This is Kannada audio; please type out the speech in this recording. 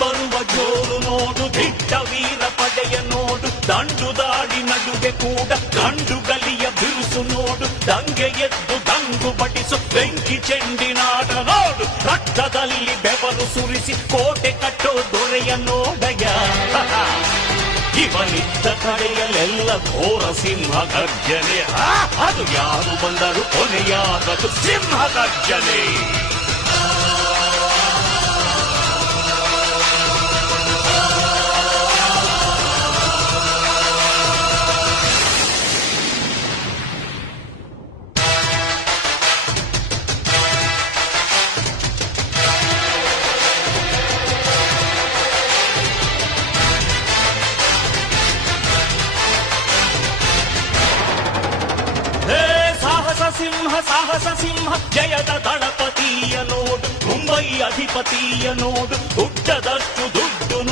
ಬರುವ ಜೋರು ನೋಡು, ದಿಟ್ಟ ವೀರ ಪಡೆಯ ನೋಡು, ದಂಡು ದಾಡಿ ನಡುವೆ ಕೂಡ ಗಂಡು ಗಲಿಯ ಬಿರುಸು ನೋಡು, ದಂಗೆ ಎದ್ದು ದಂಗು ಬಡಿಸು ಬೆಂಕಿ ಚೆಂಡಿನಾಟ ನೋಡು, ರಕ್ತದಲ್ಲಿ ಬೆವರು ಸುರಿಸಿ ಕೋಟೆ ಕಟ್ಟೋ ದೊರೆಯ ನೋಡಯ. ಇವನಿದ್ದ ಕಡೆಯಲ್ಲೆಲ್ಲ ಘೋರ ಸಿಂಹ ಗರ್ಜನೆ, ಅದು ಯಾರು ಬಂದರು ಕೊನೆಯಾದದು ಸಿಂಹ ಗರ್ಜನೆ. ಸಾಹಸ ಸಿಂಹ ಜಯದ ದಳಪತಿಯ ನೋಡು, ಮುಂಬೈ ಅಧಿಪತಿಯ ನೋಡು, ಹುಟ್ಟದಷ್ಟು ದುಡ್ಡು